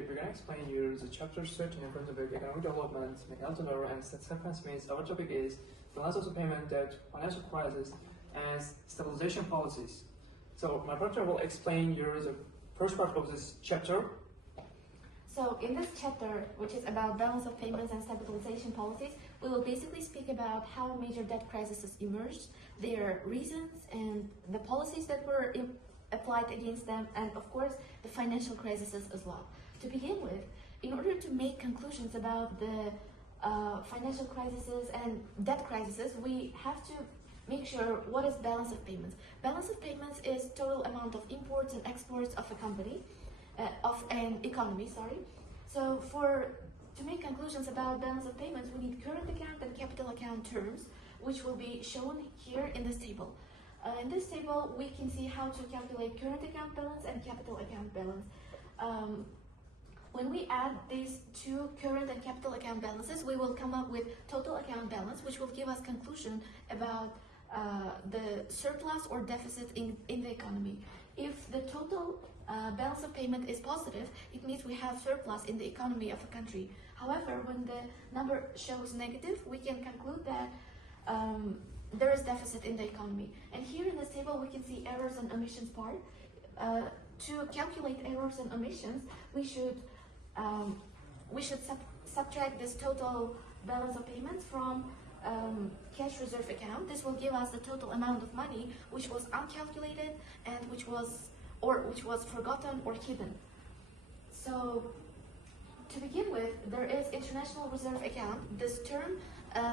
today we're going to explain you the chapter 13 in front of economic development, $, and sequence means our topic is balance of the payment, debt, financial crisis, and stabilization policies. So my partner will explain you the first part of this chapter. So in this chapter, which is about balance of payments and stabilization policies, we will basically speak about how major debt crises emerged, their reasons, and the policies that were applied against them, and of course, the financial crises as well. To begin with, in order to make conclusions about the financial crises and debt crises, we have to make sure what is balance of payments. Balance of payments is total amount of imports and exports of a company, of an economy, sorry. So to make conclusions about balance of payments, we need current account and capital account terms, which will be shown here in this table. In this table, we can see how to calculate current account balance and capital account balance. When we add these two current and capital account balances, we will come up with total account balance, which will give us conclusion about the surplus or deficit in the economy. If the total balance of payment is positive, it means we have surplus in the economy of a country. However, when the number shows negative, we can conclude that there is deficit in the economy. And here in this table, we can see errors and omissions part. To calculate errors and omissions, we should subtract this total balance of payments from cash reserve account. This will give us the total amount of money which was uncalculated and which was forgotten or hidden. So to begin with, there is international reserve account. This term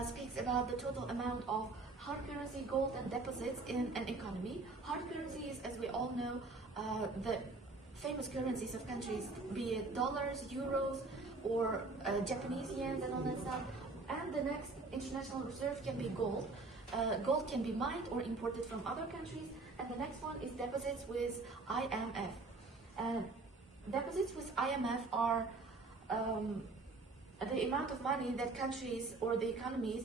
speaks about the total amount of hard currency, gold, and deposits in an economy. Hard currency is, as we all know, the famous currencies of countries, be it dollars, euros, or Japanese yens and all that stuff. And the next international reserve can be gold. Gold can be mined or imported from other countries. And the next one is deposits with IMF. Deposits with IMF are the amount of money that countries or the economies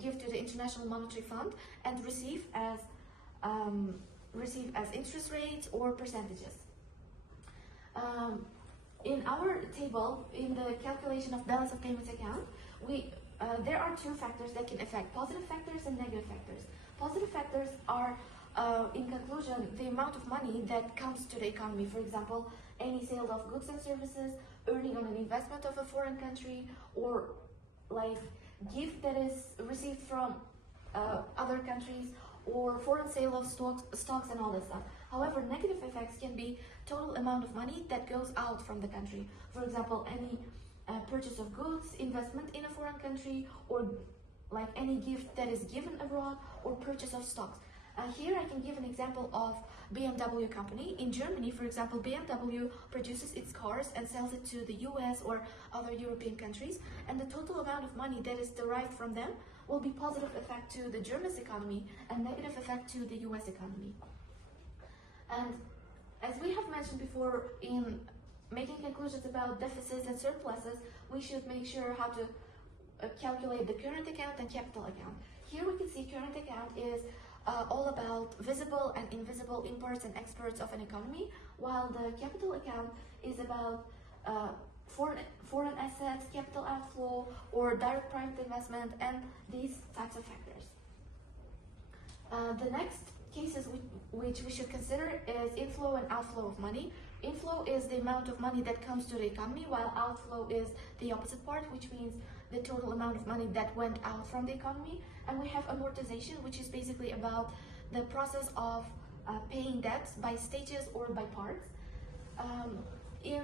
give to the International Monetary Fund and receive as interest rates or percentages. In our table, in the calculation of balance of payments account, there are two factors that can affect positive factors and negative factors. Positive factors are, in conclusion, the amount of money that comes to the economy. For example, any sale of goods and services, earning on an investment of a foreign country, or like gift that is received from other countries, or foreign sale of stocks and all that stuff. However, negative effects can be total amount of money that goes out from the country. For example, any purchase of goods, investment in a foreign country, or like any gift that is given abroad, or purchase of stocks. Here I can give an example of BMW company. In Germany, for example, BMW produces its cars and sells it to the US or other European countries, and the total amount of money that is derived from them will be positive effect to the German economy and negative effect to the US economy. And as we have mentioned before, in making conclusions about deficits and surpluses, we should make sure how to calculate the current account and capital account. Here we can see current account is all about visible and invisible imports and exports of an economy, while the capital account is about foreign assets, capital outflow, or direct private investment, and these types of factors. The next cases which we should consider is inflow and outflow of money. Inflow is the amount of money that comes to the economy, while outflow is the opposite part, which means the total amount of money that went out from the economy. And we have amortization, which is basically about the process of paying debts by stages or by parts. In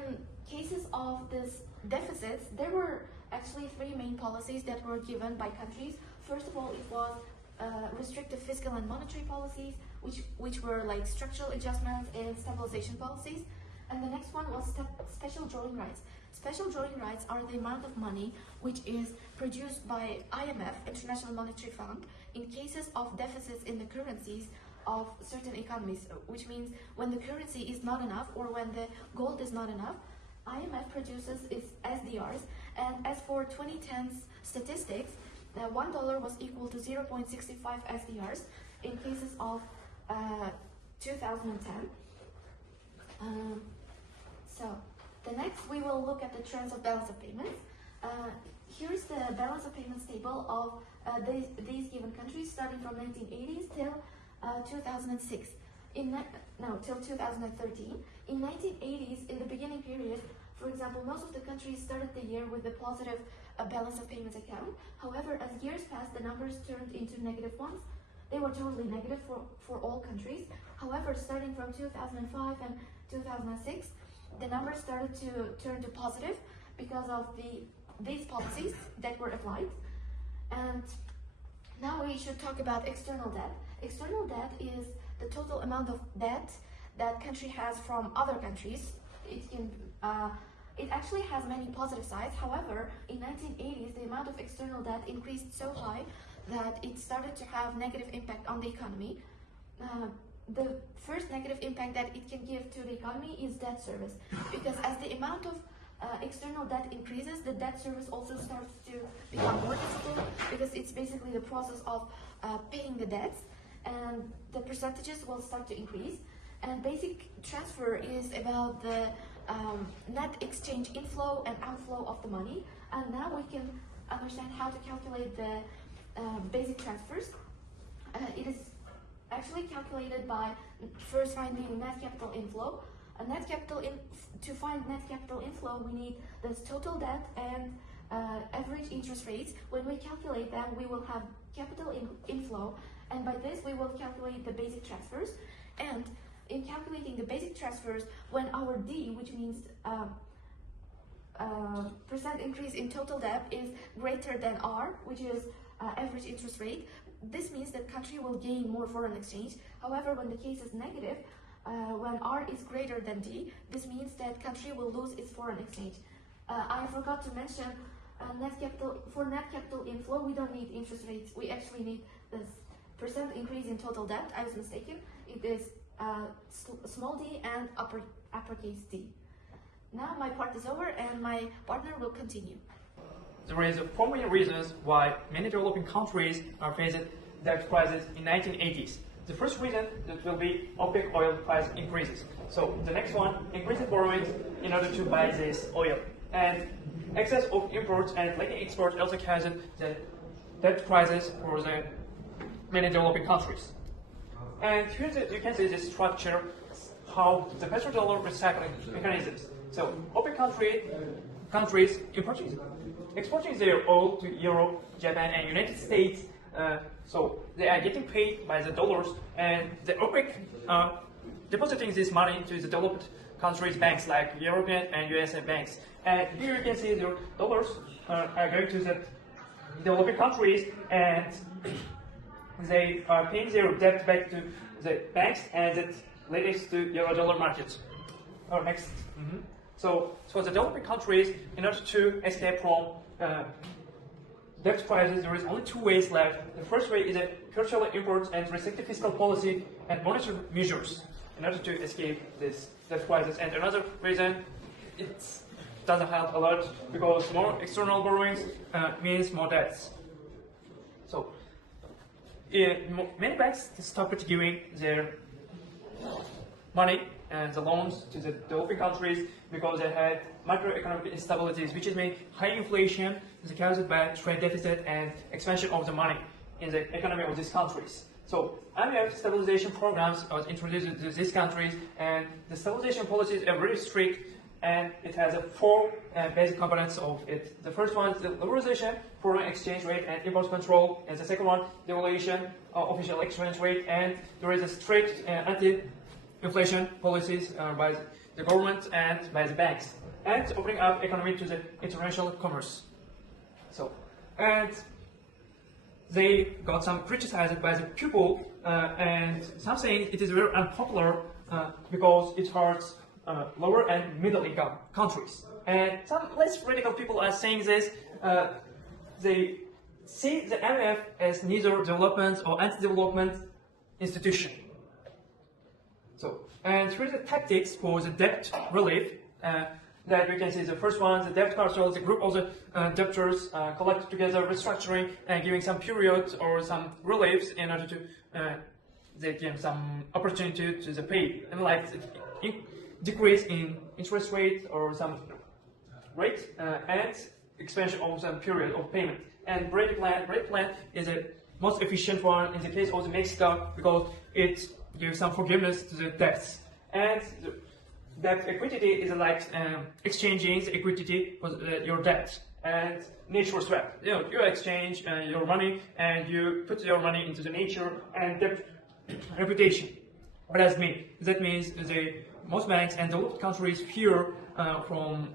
cases of this deficits, there were actually three main policies that were given by countries. First of all, it was restrictive fiscal and monetary policies, which were like structural adjustments and stabilization policies. And the next one was special drawing rights. Special drawing rights are the amount of money which is produced by IMF, International Monetary Fund, in cases of deficits in the currencies of certain economies, which means when the currency is not enough or when the gold is not enough, IMF produces its SDRs. And as for 2010's statistics, $1 was equal to 0.65 SDRs in cases of 2010. The next, we will look at the trends of balance of payments. Here's the balance of payments table of these given countries starting from 1980s till 2006. Till 2013. In 1980s, in the beginning period, for example, most of the countries started the year with a positive balance of payments account. However, as years passed, the numbers turned into negative ones. They were totally negative for all countries. However, starting from 2005 and 2006, the numbers started to turn to positive because of these policies that were applied. And now we should talk about external debt. External debt is the total amount of debt that country has from other countries. It actually has many positive sides. However, in 1980s, the amount of external debt increased so high that it started to have negative impact on the economy. The first negative impact that it can give to the economy is debt service, because as the amount of external debt increases, the debt service also starts to become more difficult, because it's basically the process of paying the debts, and the percentages will start to increase. And basic transfer is about the net exchange inflow and outflow of the money. And now we can understand how to calculate the basic transfers. It is actually calculated by first finding net capital inflow. To find net capital inflow, we need the total debt and average interest rates. When we calculate them, we will have capital inflow, and by this we will calculate the basic transfers. And in calculating the basic transfers, when our D, which means percent increase in total debt, is greater than R, which is average interest rate, this means that country will gain more foreign exchange. However, when the case is negative, when R is greater than D, this means that country will lose its foreign exchange. I forgot to mention for net capital inflow, we don't need interest rates. We actually need this percent increase in total debt. I was mistaken. It is small d and uppercase D. Now my part is over and my partner will continue. There is four main reasons why many developing countries are facing debt crisis in 1980s. The first reason that will be OPEC oil price increases. So the next one, increasing borrowings in order to buy this oil. And excess of imports and flagging exports also caused the debt crisis for the many developing countries. And here you can see the structure, how the petrodollar recycling mechanisms. So OPEC countries exporting their oil to Europe, Japan, and United States. So they are getting paid by the dollars, and the OPEC depositing this money to the developed countries' banks like European and USA banks. And here you can see the dollars are going to the developing countries, and they are paying their debt back to the banks, and that leads to euro-dollar markets. Next. So for the developing countries, in order to escape from debt crisis, there is only two ways left. The first way is a curtail imports and restrictive fiscal policy and monetary measures in order to escape this debt crisis. And another reason, it doesn't help a lot, because more external borrowings means more debts. So many banks stopped giving their money and the loans to the developing countries because they had macroeconomic instabilities, which is mean high inflation is caused by trade deficit and expansion of the money in the economy of these countries. So IMF stabilization programs was introduced to these countries, and the stabilization policies are very strict, and it has four basic components of it. The first one is the liberalization, foreign exchange rate and import control, and the second one, devaluation, official exchange rate, and there is a strict anti-inflation policies by the government and by the banks, and opening up economy to the international commerce. So, and they got some criticized by the people, and some saying it is very unpopular because it hurts lower and middle income countries. And some less radical people are saying this. They see the IMF as neither development or anti-development institution. So, and here are the tactics for the debt relief. That we can see the first one, the debt cartels, the group of the debtors collected together, restructuring and giving some periods or some reliefs in order to they give some opportunity to the pay. And like decrease in interest rate or some rate and expansion of some period of payment. And break plan is the most efficient one in the case of the Mexico because it gives some forgiveness to the debts. And the debt equity is like exchanging the equity for your debt. And nature swap. You exchange your money and you put your money into the nature and debt reputation. What does it mean? That means most banks and developed countries fear from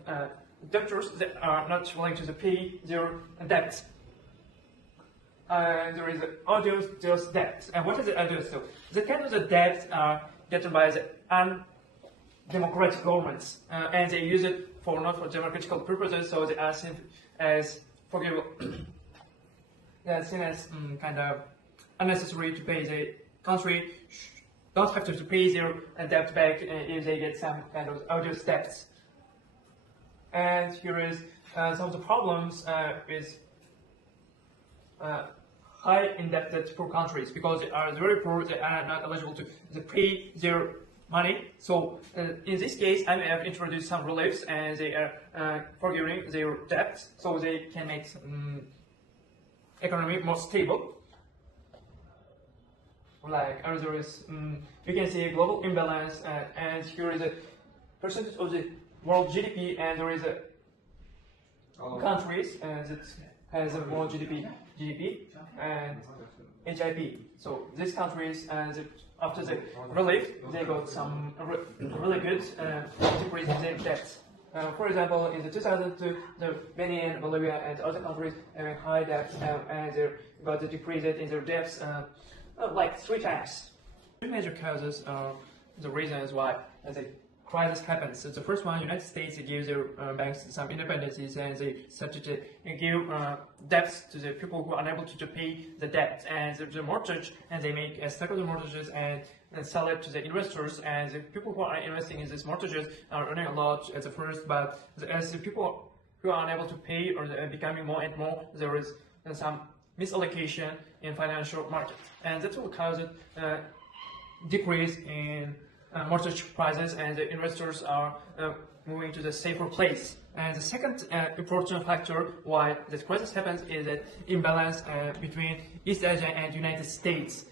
debtors that are not willing to pay their debts. There is odious debt. And what is the odious? So the kind of the debts are getting by the undemocratic governments, and they use it not for democratical purposes, so they are seen as forgivable. They are seen as kind of unnecessary to pay. The country don't have to pay their debt back if they get some kind of odious debts. And here is some of the problems with high indebted poor countries because they are very poor. They are not eligible to pay their money. So in this case, IMF introduced some reliefs and they are forgiving their debts so they can make economy more stable. Like there is, you can see a global imbalance, and here is a percentage of the world GDP, and there is a countries that has a more GDP and HIP. So these countries, after the relief, they got some really good decrease in their debts. For example, in the 2002, the Benin, Bolivia, and other countries having high debts, and they got the decrease in their debts like 3 times. 3 major causes are the reasons why the crisis happens. So the first one, United States gives their banks some independencies and they started to give debts to the people who are unable to pay the debt and the mortgage, and they make a stack of the mortgages and sell it to the investors, and the people who are investing in these mortgages are earning a lot at the first, but as the people who are unable to pay or becoming more and more, there is some misallocation in financial markets, and that will cause a decrease in mortgage prices, and the investors are moving to the safer place. And the second important factor why this crisis happens is that imbalance between East Asia and United States.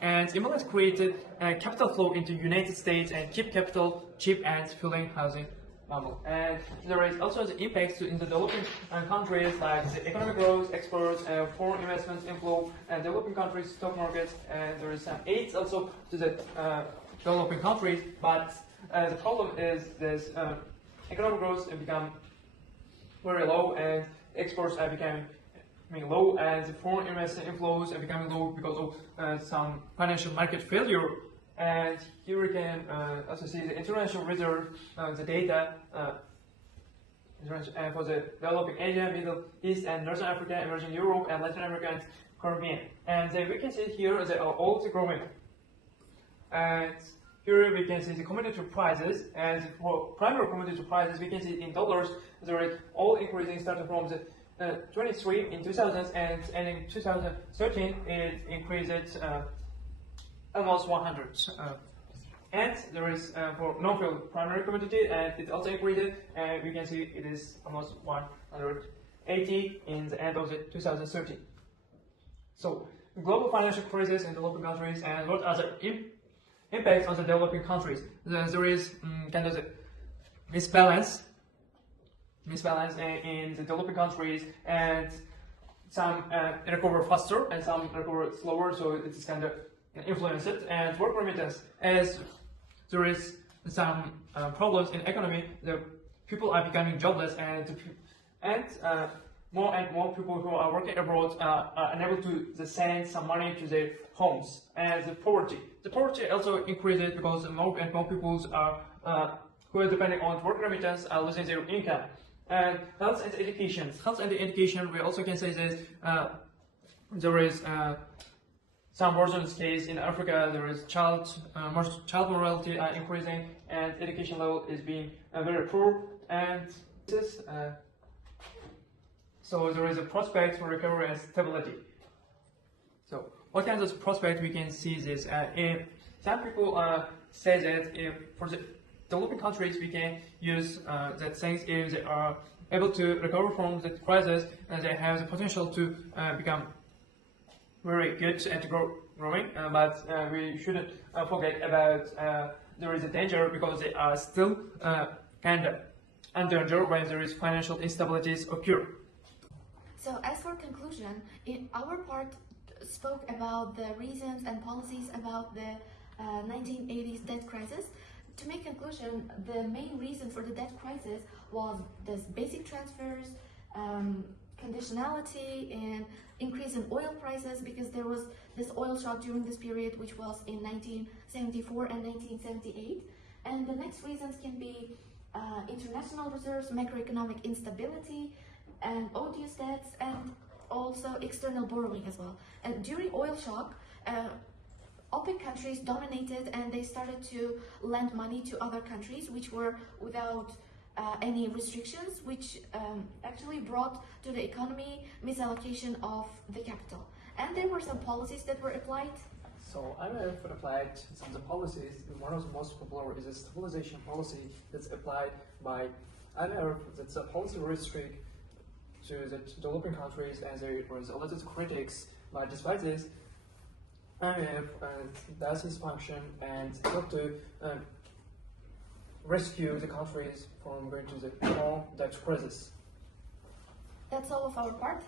And imbalance created capital flow into United States and keep capital cheap and fueling housing bubble. And there is also the impacts in the developing countries like the economic growth, exports, foreign investments inflow, and developing countries stock markets. And there is some aids also to the developing countries, but the problem is this economic growth has become very low and exports are becoming low, and the foreign investment inflows are becoming low because of some financial market failure. And here we can also see the international reserve, the data for the developing Asia, Middle East, and Northern Africa, emerging Europe, and Latin America, and Caribbean. And we can see here they are all growing. And here we can see the commodity prices, and for primary commodity prices, we can see in dollars, they are all increasing starting from the 23 in 2000 and in 2013 it increased almost 100. And there is for non-fuel primary commodity, and it also increased, and we can see it is almost 180 in the end of the 2013. So global financial crisis in developing countries, and what are the impacts on the developing countries? There is kind of the misbalance in the developing countries, and some recover faster and some recover slower, so it is kind of influence it. And work remittance, as there is some problems in economy, the people are becoming jobless, and more and more people who are working abroad are unable to send some money to their homes. And the poverty also increases because more and more people are who are depending on work remittance are losing their income. And health and education, we also can say that there is some worsened case in Africa. There is child mortality increasing, and education level is being very poor. And this so there is a prospect for recovery and stability. So what kinds of prospect we can see this? If some people say that if for the developing countries, we can use that things if they are able to recover from the crisis and they have the potential to become very good and growing. But we shouldn't forget about there is a danger because they are still kind of under danger when there is financial instabilities occur. So as for conclusion, our part spoke about the reasons and policies about the 1980s debt crisis. To make conclusion, the main reason for the debt crisis was this basic transfers, conditionality, and increase in oil prices, because there was this oil shock during this period, which was in 1974 and 1978. And the next reasons can be international reserves, macroeconomic instability, and odious debts, and also external borrowing as well. And during oil shock, OPEC countries dominated and they started to lend money to other countries which were without any restrictions, which actually brought to the economy misallocation of the capital. And there were some policies that were applied. So IMF applied some of the policies. One of the most popular is a stabilization policy that's applied by IMF. That's a policy very strict to the developing countries, and there was a lot of critics. But despite this, IMF does its function and help to rescue the countries from going to the long debt crisis. That's all of our part.